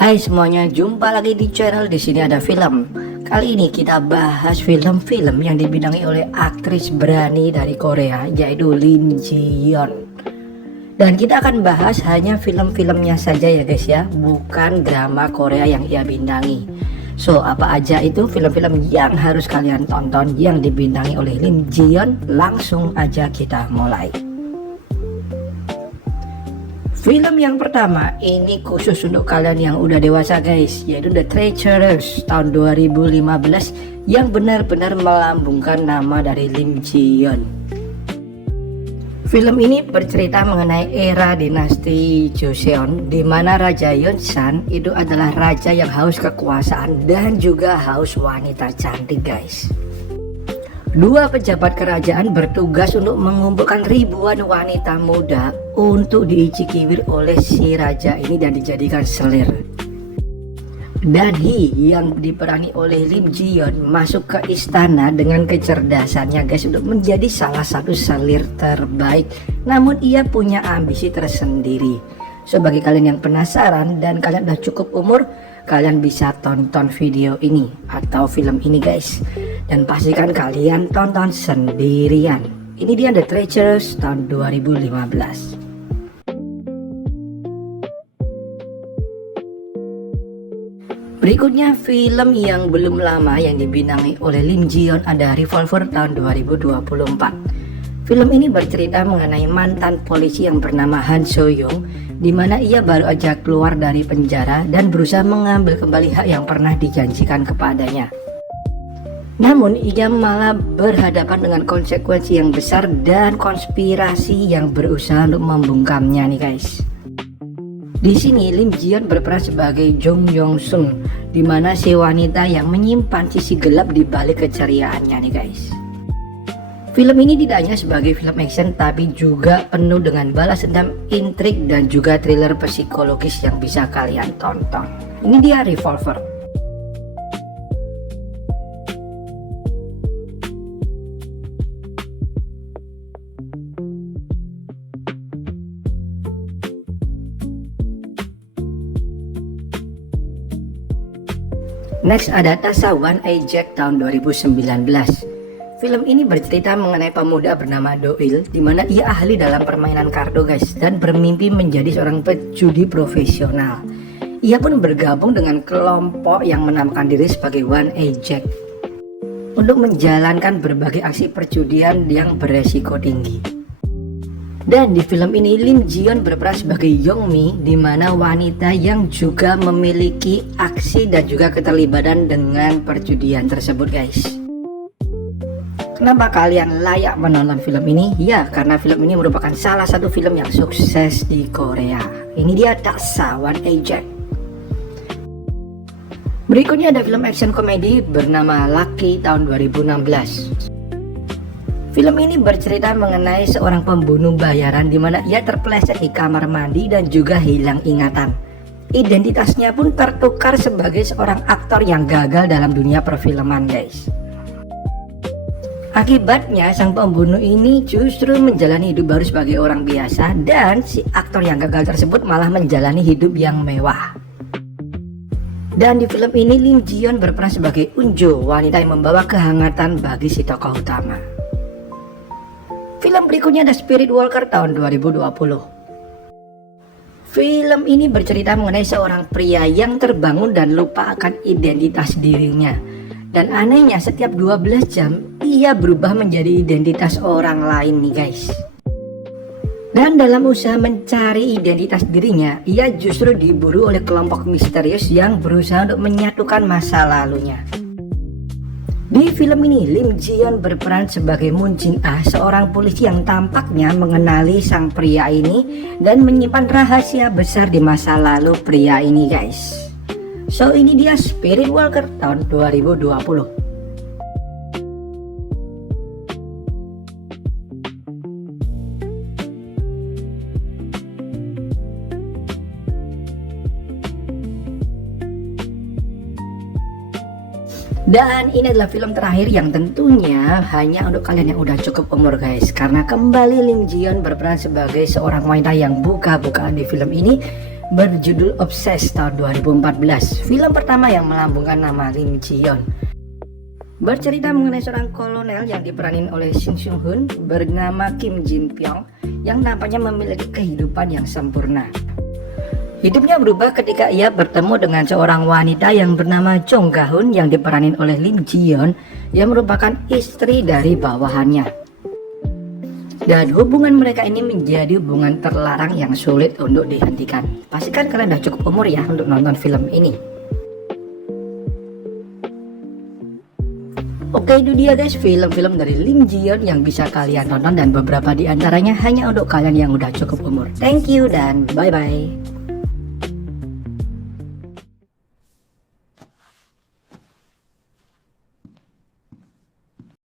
Hai semuanya, jumpa lagi di channel. Di sini ada film. Kali ini kita bahas film-film yang dibintangi oleh aktris berani dari Korea, yaitu Lim Ji Yeon. Dan kita akan bahas hanya film-filmnya saja ya guys ya, bukan drama Korea yang ia bintangi. So, apa aja itu film-film yang harus kalian tonton yang dibintangi oleh Lim Ji Yeon? Langsung aja kita mulai. Film yang pertama ini khusus untuk kalian yang udah dewasa guys, yaitu The Treacherous tahun 2015 yang benar-benar melambungkan nama dari Lim Ji Yeon. Film ini bercerita mengenai era dinasti Joseon, di mana Raja Yeonsan itu adalah raja yang haus kekuasaan dan juga haus wanita cantik guys. Dua pejabat kerajaan bertugas untuk mengumpulkan ribuan wanita muda untuk diicikiwir oleh si raja ini dan dijadikan selir. Dan Hee yang diperani oleh Lim Ji Yeon masuk ke istana dengan kecerdasannya guys untuk menjadi salah satu selir terbaik. Namun ia punya ambisi tersendiri. So bagi kalian yang penasaran dan kalian udah cukup umur, kalian bisa tonton video ini atau film ini guys. Dan pastikan kalian tonton sendirian. Ini dia The Treacherous tahun 2015. Berikutnya film yang belum lama yang dibintangi oleh Lim Ji Yeon ada Revolver tahun 2024. Film ini bercerita mengenai mantan polisi yang bernama Han So Young, di mana ia baru aja keluar dari penjara dan berusaha mengambil kembali hak yang pernah dijanjikan kepadanya. Namun ia malah berhadapan dengan konsekuensi yang besar dan konspirasi yang berusaha untuk membungkamnya nih guys. Di sini Lim Ji Yeon berperan sebagai Jong Yong Sun, di mana si wanita yang menyimpan sisi gelap di balik keceriaannya nih guys. Film ini tidak hanya sebagai film action tapi juga penuh dengan balas dendam, intrik dan juga thriller psikologis yang bisa kalian tonton. Ini dia Revolver. Next ada Tasha One Eye Jack tahun 2019. Film ini bercerita mengenai pemuda bernama Doil, di mana ia ahli dalam permainan kartu guys dan bermimpi menjadi seorang pejudi profesional. Ia pun bergabung dengan kelompok yang menamakan diri sebagai One Eye Jack untuk menjalankan berbagai aksi perjudian yang beresiko tinggi. Dan di film ini Lim Ji Yeon berperan sebagai Yongmi, di mana wanita yang juga memiliki aksi dan juga keterlibatan dengan perjudian tersebut guys. Kenapa kalian layak menonton film ini? Ya, karena film ini merupakan salah satu film yang sukses di Korea. Ini dia Tasha One Eye Jack. Berikutnya ada film action komedi bernama Lucky tahun 2016. Film ini bercerita mengenai seorang pembunuh bayaran di mana ia terpeleset di kamar mandi dan juga hilang ingatan. Identitasnya pun tertukar sebagai seorang aktor yang gagal dalam dunia perfilman guys. Akibatnya sang pembunuh ini justru menjalani hidup baru sebagai orang biasa dan si aktor yang gagal tersebut malah menjalani hidup yang mewah. Dan di film ini Lim Ji Yeon berperan sebagai Unjo, wanita yang membawa kehangatan bagi si tokoh utama. Film berikutnya ada Spirit Walker tahun 2020. Film ini bercerita mengenai seorang pria yang terbangun dan lupa akan identitas dirinya. Dan anehnya setiap 12 jam ia berubah menjadi identitas orang lain nih guys. Dan dalam usaha mencari identitas dirinya, ia justru diburu oleh kelompok misterius yang berusaha untuk menyatukan masa lalunya. Di film ini Lim Ji Yeon berperan sebagai Moon Jin Ah, seorang polisi yang tampaknya mengenali sang pria ini dan menyimpan rahasia besar di masa lalu pria ini guys. So ini dia Spirit Walker tahun 2020. Dan ini adalah film terakhir yang tentunya hanya untuk kalian yang udah cukup umur guys, karena kembali Lim Ji Yeon berperan sebagai seorang wanita yang buka-bukaan di film ini, berjudul Obsessed tahun 2014, film pertama yang melambungkan nama Lim Ji Yeon. Bercerita mengenai seorang kolonel yang diperanin oleh Shin Seung Hoon bernama Kim Jin Pyong yang nampaknya memiliki kehidupan yang sempurna. Hidupnya berubah ketika ia bertemu dengan seorang wanita yang bernama Jong Ga Hoon yang diperanin oleh Lim Ji Yeon yang merupakan istri dari bawahannya. Dan hubungan mereka ini menjadi hubungan terlarang yang sulit untuk dihentikan. Pastikan kalian udah cukup umur ya untuk nonton film ini. Oke, itu dia guys film-film dari Lim Ji Yeon yang bisa kalian tonton, dan beberapa di antaranya hanya untuk kalian yang udah cukup umur. Thank you dan bye-bye.